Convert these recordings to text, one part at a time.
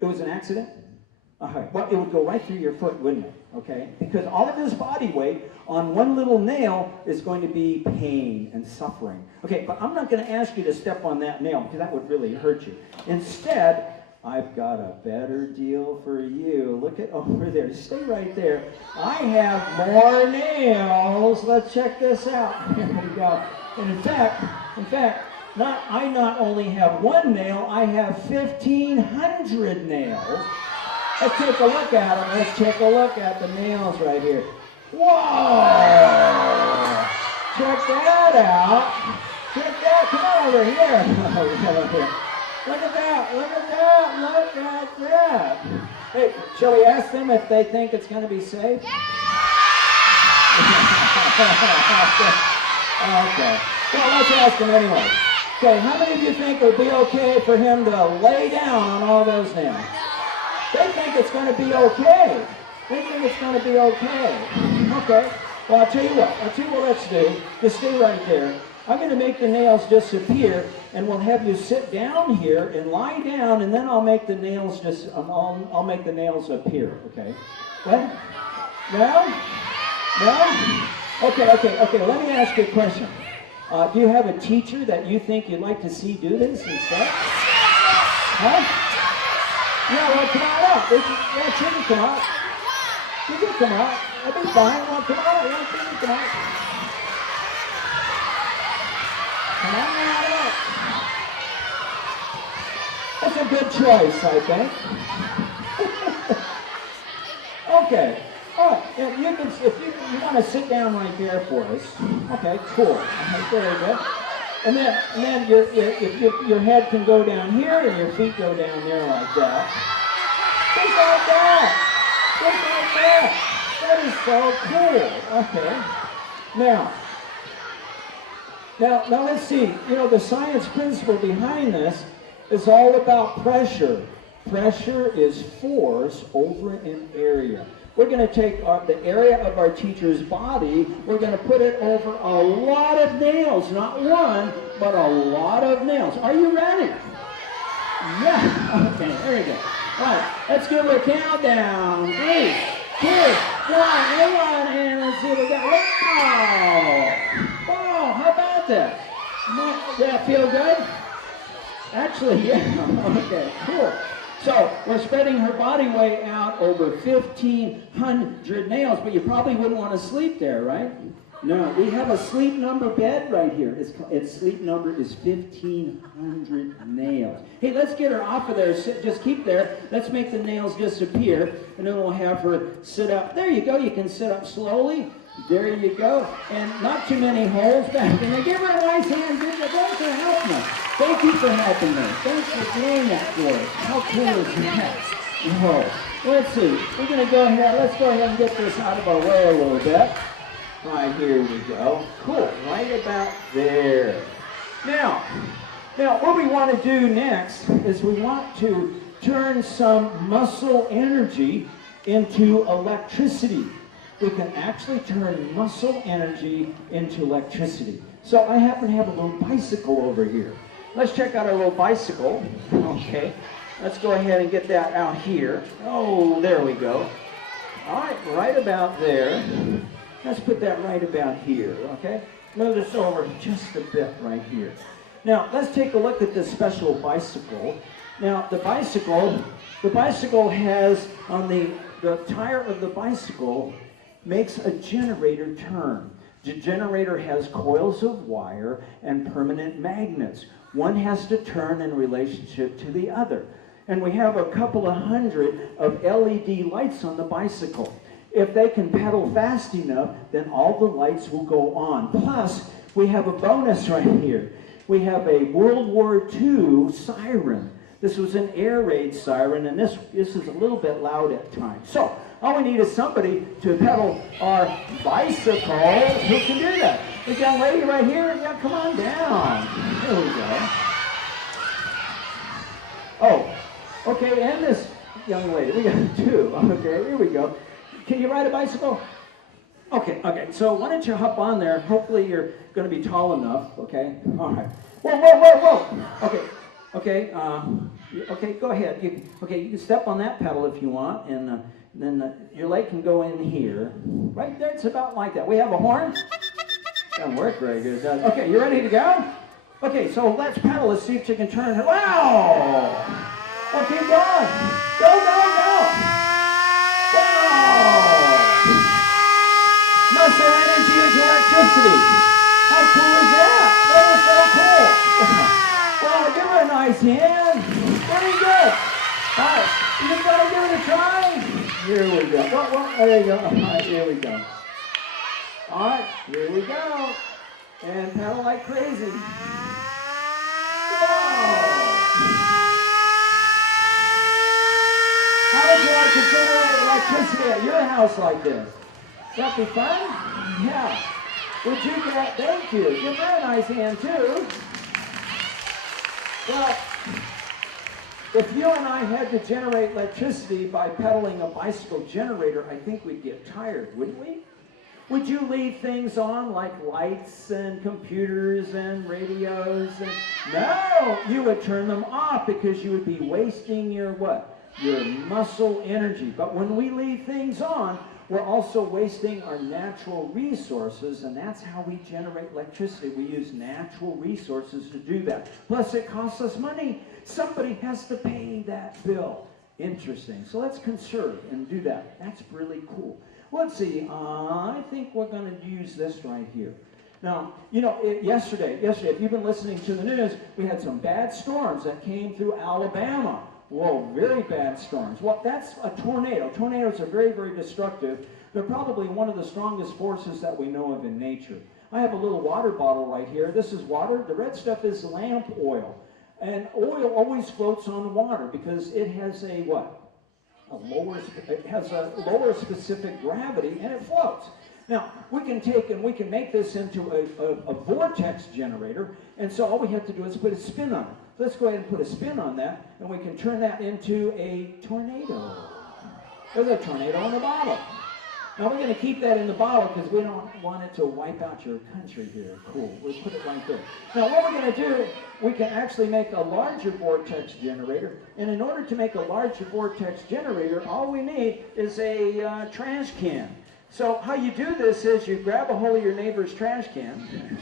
It was an accident? Well, it would go right through your foot, wouldn't it? Okay? Because all of his body weight on one little nail is going to be pain and suffering. Okay, but I'm not going to ask you to step on that nail because that would really hurt you. Instead, I've got a better deal for you. Look at over there. Stay right there. I have more nails. Let's check this out. Here we go. And in fact, I not only have one nail, I have 1,500 nails. Let's take a look at them. Let's take a look at the nails right here. Whoa! Check that out. Check that. Come on over here. Look at that. Look at that. Look at that. Hey, shall we ask them if they think it's going to be safe? Yeah! Okay. Well, let's ask them anyway. Okay, how many of you think it would be okay for him to lay down on all those nails? They think it's going to be okay. They think it's going to be okay. Okay. Well, I'll tell you what let's do. Just stay right there. I'm going to make the nails disappear, and we'll have you sit down here and lie down, and then I'll make the nails I'll make the nails appear. Okay. What? No? No? Okay. Let me ask you a question. Do you have a teacher that you think you'd like to see do this instead? Huh? Yeah, well, come on up. She can come out. You can come out. That'll be fine. Well, come on up. Yeah, she can come out. Come on up. That's a good choice, I think. Okay. All right. If you want to sit down right there for us. Okay, cool. Very good. And then your head can go down here and your feet go down there like that. Just like that. Just like that. That is so cool. Okay. Now let's see. You know, the science principle behind this is all about pressure. Pressure is force over an area. We're going to take the area of our teacher's body, we're going to put it over a lot of nails. Not one, but a lot of nails. Are you ready? Yeah. Okay, there we go. All right, let's give her a countdown. 3, 2, 1, and let's see what we got. Wow, how about that? Does that feel good? Actually, yeah. Okay, cool. So, we're spreading her body weight out over 1,500 nails, but you probably wouldn't want to sleep there, right? No, we have a sleep number bed right here. Its sleep number is 1,500 nails. Hey, let's get her off of there. Just keep there. Let's make the nails disappear, and then we'll have her sit up. There you go. You can sit up slowly. There you go. And not too many holes back in there. Give her a nice hand. Thanks for helping us. Thank you for helping me. Thanks for doing that for us. How cool is that? Whoa. Let's see. We're going to go ahead. Let's go ahead and get this out of our way a little bit. Right, here we go. Cool. Right about there. Now, what we want to do next is we want to turn some muscle energy into electricity. We can actually turn muscle energy into electricity. So I happen to have a little bicycle over here. Let's check out our little bicycle. Okay. Let's go ahead and get that out here. Oh, there we go. All right, right about there. Let's put that right about here, okay? Move this over just a bit right here. Now, let's take a look at this special bicycle. Now, the bicycle has on the tire of the bicycle makes a generator turn. The generator has coils of wire and permanent magnets. One has to turn in relationship to the other. And we have a couple of hundred of LED lights on the bicycle. If they can pedal fast enough, then all the lights will go on. Plus, we have a bonus right here. We have a World War II siren. This was an air raid siren, and this is a little bit loud at times. So, all we need is somebody to pedal our bicycle. Who can do that? This young lady right here? Yeah, come on down. There we go. Oh, okay, and this young lady. We got two. Okay, here we go. Can you ride a bicycle? Okay, so why don't you hop on there? Hopefully you're going to be tall enough, okay? All right. Whoa. Okay, Okay, okay, go ahead. Okay, you can step on that pedal if you want, and then your leg can go in here. Right there, it's about like that. We have a horn. Doesn't work very good, does it? Okay, you ready to go? Okay, so let's pedal. Let's see if you can turn her. Wow! Oh, keep going. Go, go, go. Wow! Muscle energy into electricity. How cool is that? That was so cool. Well, give her a nice hand. Very good. All right, you just gotta give it a try. Here we go. Well, there you go. All right, here we go. All right, here we go. And pedal like crazy. Wow! How would you like to generate electricity at your house like this? That'd be fun? Yeah. Would you get, thank you. Give her a nice hand too. Well, if you and I had to generate electricity by pedaling a bicycle generator, I think we'd get tired, wouldn't we? Would you leave things on like lights and computers and radios? No, you would turn them off because you would be wasting your what? Your muscle energy. But when we leave things on, we're also wasting our natural resources, and that's how we generate electricity. We use natural resources to do that. Plus, it costs us money. Somebody has to pay that bill. Interesting. So let's conserve and do that. That's really cool. Let's see. I think we're going to use this right here. Now, you know, yesterday, if you've been listening to the news, we had some bad storms that came through Alabama. Whoa, very bad storms. Well, that's a tornado. Tornadoes are very, very destructive. They're probably one of the strongest forces that we know of in nature. I have a little water bottle right here. This is water. The red stuff is lamp oil. And oil always floats on water because it has a what? It has a lower specific gravity, and it floats. Now, we can take and we can make this into a vortex generator, and so all we have to do is put a spin on it. Let's go ahead and put a spin on that, and we can turn that into a tornado. There's a tornado in the bottle. Now, we're going to keep that in the bottle because we don't want it to wipe out your country here. Cool. We'll put it right there. Now, what we're going to do, we can actually make a larger vortex generator. And in order to make a larger vortex generator, all we need is a trash can. So how you do this is you grab a hold of your neighbor's trash can.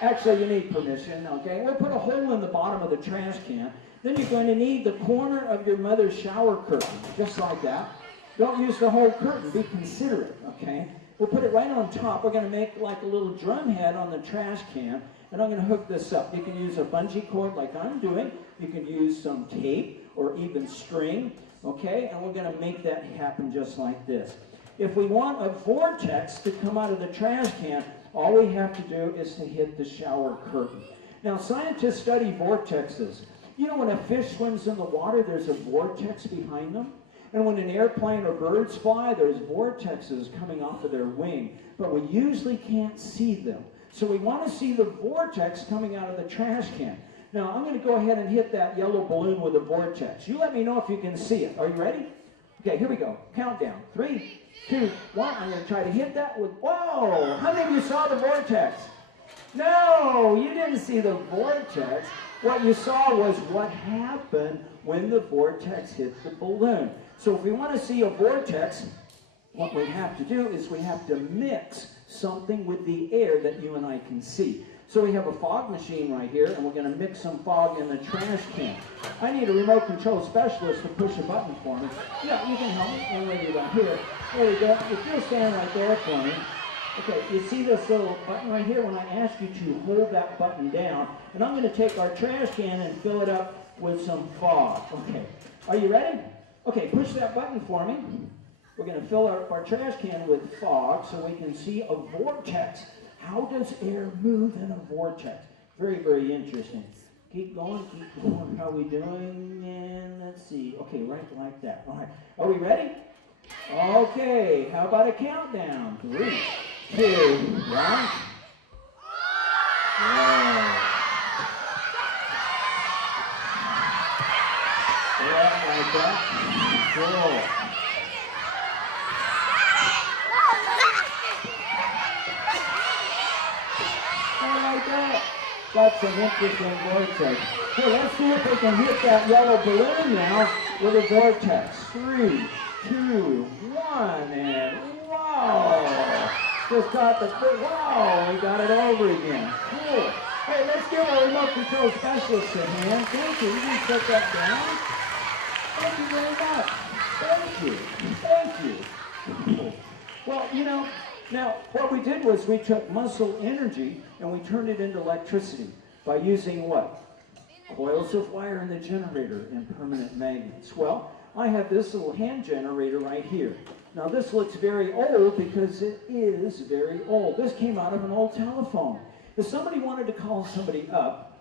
Actually, you need permission, okay? We'll put a hole in the bottom of the trash can. Then you're going to need the corner of your mother's shower curtain, just like that. Don't use the whole curtain. Be considerate, okay? We'll put it right on top. We're going to make like a little drum head on the trash can, and I'm going to hook this up. You can use a bungee cord like I'm doing. You can use some tape or even string, okay? And we're going to make that happen just like this. If we want a vortex to come out of the trash can, all we have to do is to hit the shower curtain. Now, scientists study vortexes. You know, when a fish swims in the water, there's a vortex behind them. And when an airplane or birds fly, there's vortexes coming off of their wing. But we usually can't see them. So we want to see the vortex coming out of the trash can. Now, I'm going to go ahead and hit that yellow balloon with a vortex. You let me know if you can see it. Are you ready? Okay, here we go. Countdown. 3, 2, 1. I'm going to try to hit that with... Whoa! How many of you saw the vortex? No, you didn't see the vortex. What you saw was what happened when the vortex hit the balloon. So if we want to see a vortex, what we have to do is we have to mix something with the air that you and I can see. So we have a fog machine right here, and we're going to mix some fog in the trash can. I need a remote control specialist to push a button for me. Yeah, you can help me. And when you're down here, there you go. If you'll stand right there for me. Okay, you see this little button right here? When I ask you to hold that button down, and I'm going to take our trash can and fill it up with some fog. Okay, are you ready? Okay, push that button for me. We're going to fill up our trash can with fog so we can see a vortex. How does air move in a vortex? Very, very interesting. Keep going, keep going. How are we doing? And let's see. Okay, right like that. All right. Are we ready? Okay, how about a countdown? 3, 2, 1. Wow. Yeah, like that. Cool. Like that. Got some interesting vortex. Well, let's see if we can hit that yellow balloon now with a vortex. 3, 2, 1, and wow! Just got the, wow, we got it over again. Cool. Hey, let's give our remote control specialist a hand. Thank you. You can put that down. Thank you very much. Thank you. Thank you. Cool. Well, you know, now what we did was we took muscle energy and we turned it into electricity by using what? Coils of wire in the generator and permanent magnets. Well, I have this little hand generator right here. Now this looks very old because it is very old. This came out of an old telephone. If somebody wanted to call somebody up,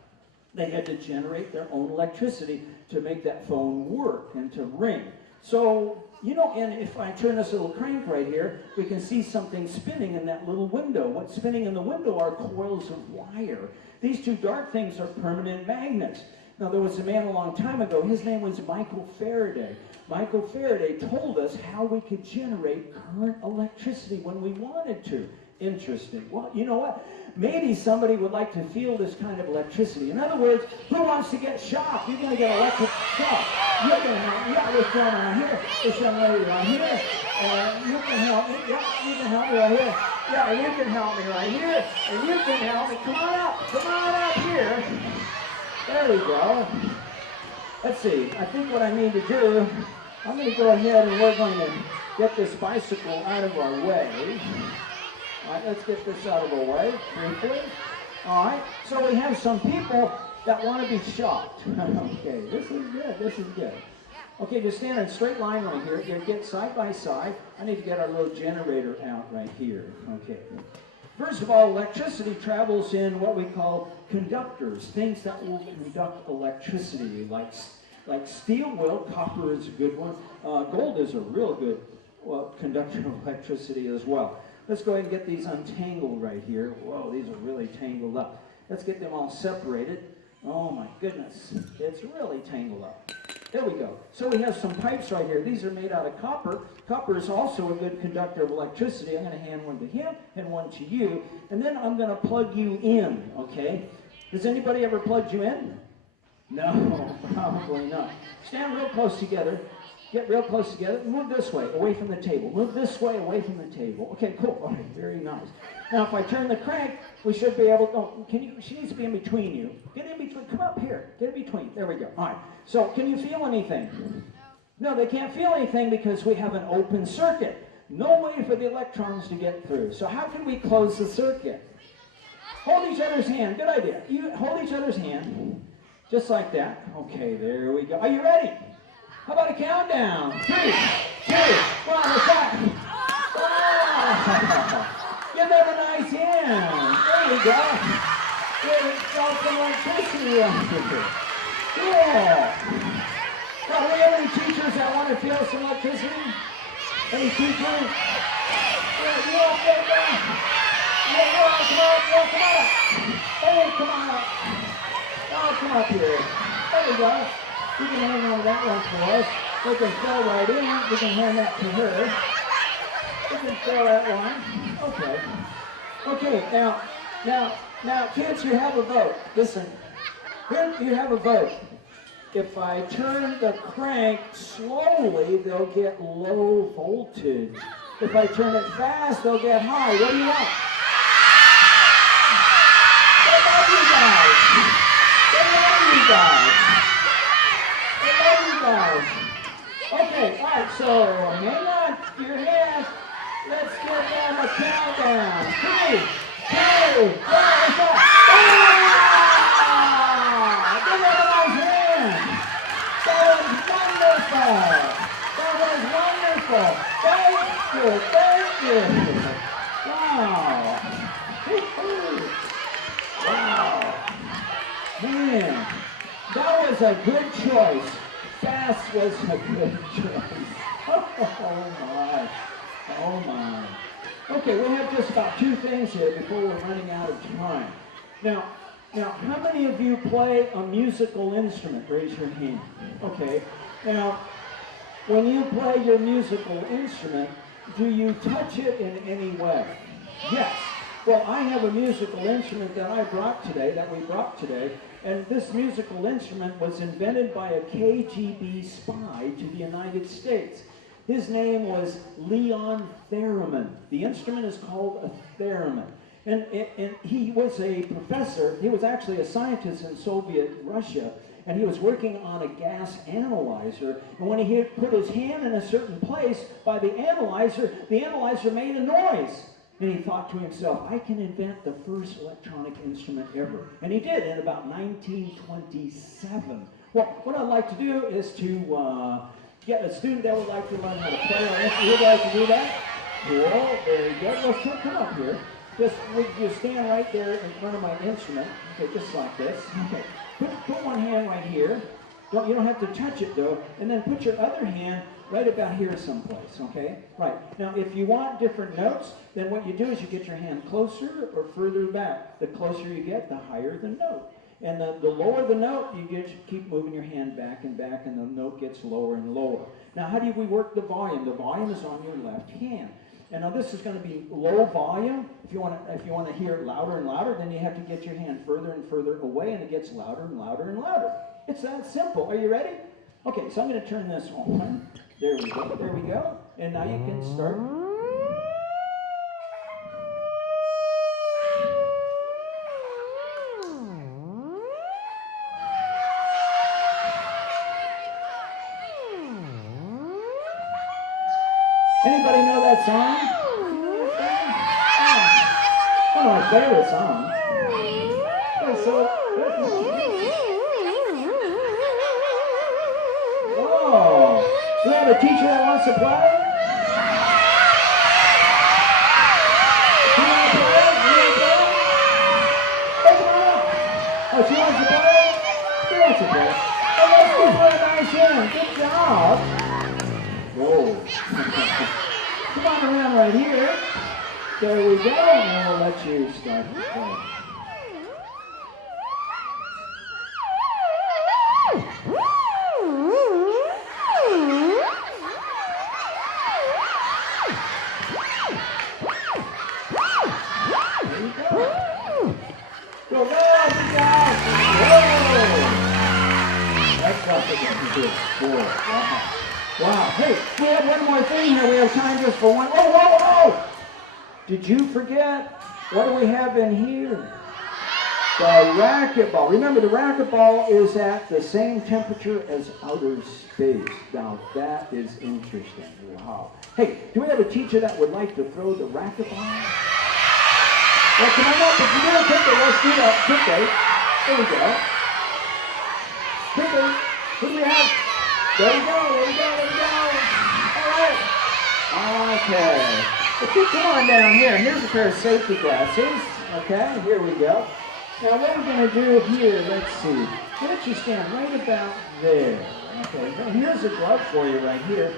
they had to generate their own electricity to make that phone work and to ring. So, you know, and if I turn this little crank right here, we can see something spinning in that little window. What's spinning in the window are coils of wire. These two dark things are permanent magnets. Now, there was a man a long time ago, his name was Michael Faraday. Michael Faraday told us how we could generate current electricity when we wanted to. Interesting. Well, you know what? Maybe somebody would like to feel this kind of electricity. In other words, who wants to get shocked? You're going to get electric shock. You're going to have, yeah, this one right here, this young lady right here. You can help me. Yeah, you can help me right here. Yeah, you can help me right here. And you can help me. Come on up. Come on up here. There we go. Let's see. I think what I need to do, I'm going to go ahead and we're going to get this bicycle out of our way. All right, let's get this out of our way briefly. All right, so we have some people that want to be shocked. Okay, this is good, this is good. Okay, just stand in a straight line right here. You're going to get side by side. I need to get our little generator out right here. Okay. First of all, electricity travels in what we call conductors, things that will conduct electricity, like steel will. Copper is a good one. Gold is a real good conductor of electricity as well. Let's go ahead and get these untangled right here. Whoa, these are really tangled up. Let's get them all separated. Oh my goodness, it's really tangled up. There we go. So we have some pipes right here. These are made out of copper. Copper is also a good conductor of electricity. I'm going to hand one to him and one to you. And then I'm going to plug you in, okay? Has anybody ever plugged you in? No, probably not. Stand real close together. Get real close together. Move this way, away from the table. Move this way, away from the table. Okay, cool. All right, very nice. Now, if I turn the crank, we should be able to, oh, she needs to be in between you. Get in between. Come up here. Get in between. There we go. All right. So, can you feel anything? No, they can't feel anything because we have an open circuit. No way for the electrons to get through. So, how can we close the circuit? Hold each other's hand. Good idea. You hold each other's hand. Just like that. Okay, there we go. Are you ready? How about a countdown? 3, 2, 1, let's go. Wow. Give them a nice hand. There we go. Give some electricity out here. Yeah. Well, do we have any teachers that want to feel some electricity? Any teachers? Yeah, you up there, man? Yeah, come on up. Hey, come on up. Oh, come up here. There we go. You can hang on to that one for us. We can throw right in. We can hand that to her. We can throw that one. Okay. Okay, now, kids, you have a vote. Listen, here you have a vote. If I turn the crank slowly, they'll get low voltage. If I turn it fast, they'll get high. What do you want? What about you guys? Okay, all right, so hang on to your hands. Let's give them a countdown. 3, 2, 1, go. Give them a nice hand. That was wonderful. Thank you. Wow. Man, that was a good choice. Fast was a good choice. Oh my. Okay, we have just about 2 things here before we're running out of time. Now, how many of you play a musical instrument? Raise your hand. Okay. Now, when you play your musical instrument, do you touch it in any way? Yes. Well, I have a musical instrument that we brought today, And this musical instrument was invented by a KGB spy to the United States. His name was Leon Theremin. The instrument is called a theremin. And he was a professor. He was actually a scientist in Soviet Russia. And he was working on a gas analyzer. And when he put his hand in a certain place by the analyzer made a noise. And he thought to himself, I can invent the first electronic instrument ever. And he did in about 1927. Well, what I'd like to do is to get a student that would like to learn how to play on this. Would you like to do that? Cool, very good. Well, come up here. Just stand right there in front of my instrument. Okay, just like this. Okay. Put one hand right here. You don't have to touch it though. And then put your other hand right about here someplace, okay? Right. Now, if you want different notes, then what you do is you get your hand closer or further back. The closer you get, the higher the note. And the lower the note, you keep moving your hand back, and the note gets lower and lower. Now, how do we work the volume? The volume is on your left hand. And now this is going to be low volume. If you want to hear it louder and louder, then you have to get your hand further and further away, and it gets louder and louder and louder. It's that simple. Are you ready? Okay, so I'm going to turn this on. There we go. There we go. And now you can start. Anybody know that song? One of my favorite songs. Whoa! Do we have a teacher that wants to play? You want to play? Oh, she wants to play? She wants to play. Oh, let's give her a nice hand. Good job. Whoa. Come on around right here. There we go. And we'll let you start to play. Wow. Hey, we have one more thing here. We have time just for one. Whoa! Did you forget? What do we have in here? The racquetball. Remember, the racquetball is at the same temperature as outer space. Now, that is interesting. Wow. Hey, do we have a teacher that would like to throw the racquetball? Well, come on up. If you didn't take it, let's do that quickly. There we go. Quickly. Who do we have? There we go. All right. Okay. If you come on down here, here's a pair of safety glasses. Okay, here we go. Now what we're going to do here, let's see. Why don't you stand right about there? Okay, now here's a glove for you right here.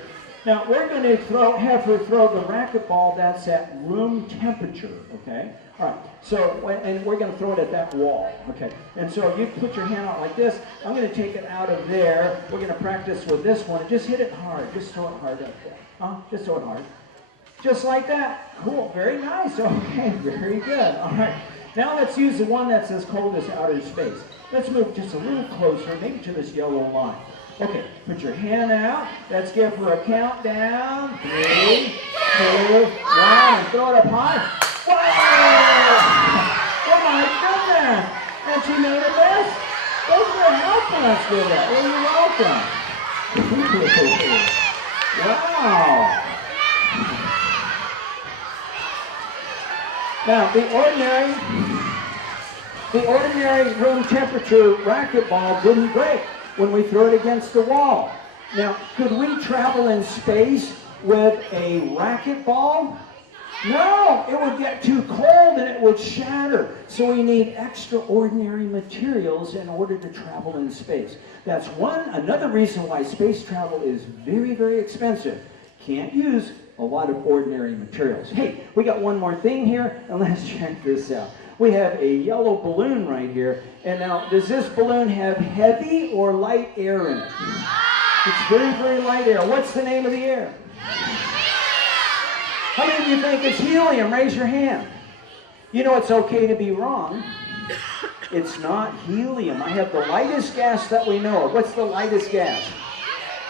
Now we're going to have her throw the racquetball that's at room temperature. Okay. All right. So and we're going to throw it at that wall. Okay. And so you put your hand out like this. I'm going to take it out of there. We're going to practice with this one. Just hit it hard. Just throw it hard up there. Just throw it hard. Just like that. Cool. Very nice. Okay. Very good. All right. Now let's use the one that's as cold as outer space. Let's move just a little closer, maybe to this yellow line. Okay. Put your hand out. Let's give her a countdown. 3, 2, 1. And throw it up high. Wow! Oh my goodness! And she made a mess? Thanks for helping us with that. Well, you're welcome. Wow! Now, the ordinary room temperature racquetball didn't break when we threw it against the wall. Now, could we travel in space with a racquetball? No, it would get too cold and it would shatter. So we need extraordinary materials in order to travel in space. That's another reason why space travel is very, very expensive. Can't use a lot of ordinary materials. Hey, we got one more thing here, and let's check this out. We have a yellow balloon right here, and now, does this balloon have heavy or light air in it? It's very, very light air. What's the name of the air? How many of you think it's helium? Raise your hand. You know it's okay to be wrong. It's not helium. I have the lightest gas that we know of. What's the lightest gas?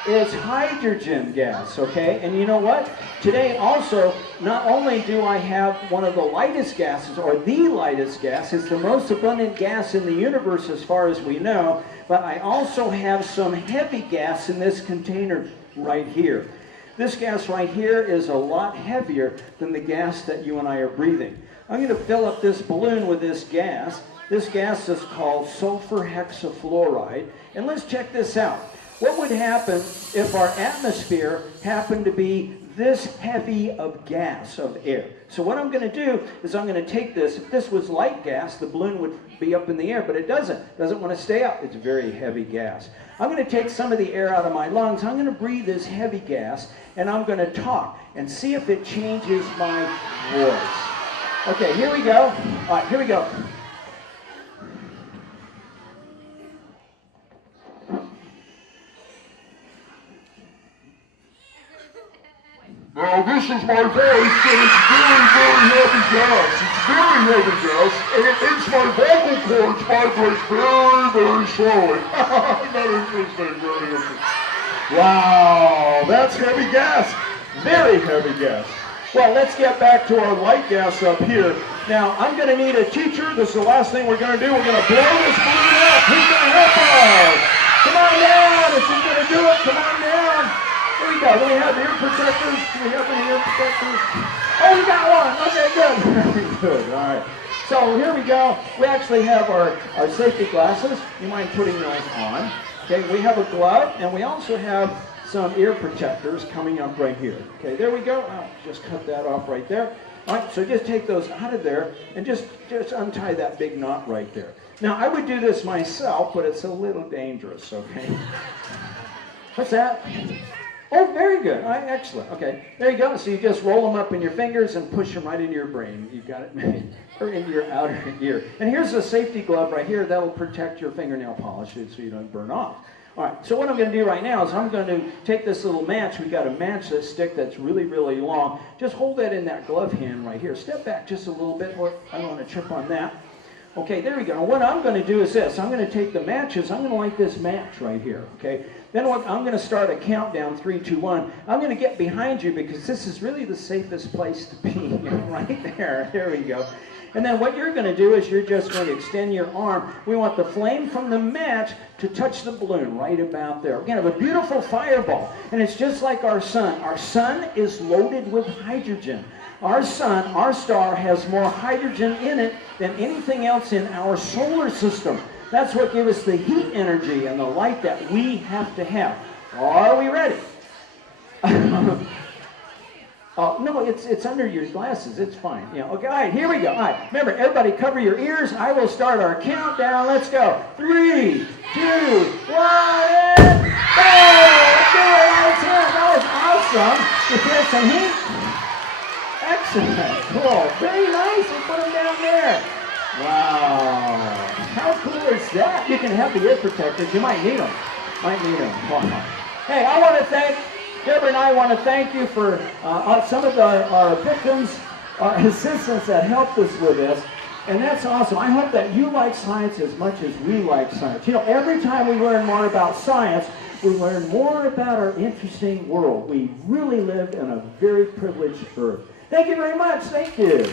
It's hydrogen gas, okay? And you know what? Today also, not only do I have one of the lightest gases, or the lightest gas, it's the most abundant gas in the universe as far as we know, but I also have some heavy gas in this container right here. This gas right here is a lot heavier than the gas that you and I are breathing. I'm going to fill up this balloon with this gas. This gas is called sulfur hexafluoride. And let's check this out. What would happen if our atmosphere happened to be this heavy of gas, of air? So what I'm going to do is I'm going to take this. If this was light gas, the balloon would be up in the air, but it doesn't. It doesn't want to stay up. It's very heavy gas. I'm going to take some of the air out of my lungs. I'm going to breathe this heavy gas, and I'm going to talk and see if it changes my voice. Okay, here we go. All right, here we go. Now this is my voice, and it's very, very heavy gas. It's very heavy gas, and it makes my vocal cords vibrate very, very slowly. That is interesting, very interesting. Wow, that's heavy gas. Very heavy gas. Well, let's get back to our light gas up here. Now, I'm going to need a teacher. This is the last thing we're going to do. We're going to blow this balloon up. Who's going to help us? Come on down. If she's going to do it, come on down. Here we go. Do we have ear protectors? Do we have any ear protectors? Oh, we got one. Okay, good. Very good. All right. So here we go. We actually have our safety glasses. You mind putting those on? Okay, we have a glove, and we also have some ear protectors coming up right here. Okay, there we go. I'll just cut that off right there. All right, so just take those out of there and just untie that big knot right there. Now, I would do this myself, but it's a little dangerous, okay? What's that? Oh, very good. All right, excellent. Okay, there you go. So you just roll them up in your fingers and push them right into your brain. You got it? Or into your outer ear. And here's a safety glove right here. That'll protect your fingernail polish so you don't burn off. All right, so what I'm going to do right now is I'm going to take this little match. We've got a match, this stick that's really, really long. Just hold that in that glove hand right here. Step back just a little bit. I don't want to trip on that. Okay, there we go. Now, what I'm going to do is this. I'm going to take the matches. I'm going to light this match right here, okay? Then I'm going to start a countdown, 3, 2, 1. I'm going to get behind you because this is really the safest place to be, right there. There we go. And then what you're going to do is you're just going to extend your arm. We want the flame from the match to touch the balloon right about there. We're going to have a beautiful fireball. And it's just like our sun. Our sun is loaded with hydrogen. Our sun, our star, has more hydrogen in it than anything else in our solar system. That's what gives us the heat energy and the light that we have to have. Are we ready? No, it's under your glasses. It's fine. Yeah. Okay. All right. Here we go. All right. Remember, everybody, cover your ears. I will start our countdown. Let's go. 3, 2, 1, and go! Let's do it. That was awesome. You feel some heat? Excellent. Cool. Very nice. We put them down there. Wow. How cool is that? You can have the ear protectors. You might need them. Wow. Hey, I want to thank Deborah and I want to thank you for some of our victims, our assistants that helped us with this. And that's awesome. I hope that you like science as much as we like science. You know, every time we learn more about science, we learn more about our interesting world. We really live in a very privileged earth. Thank you very much. Thank you.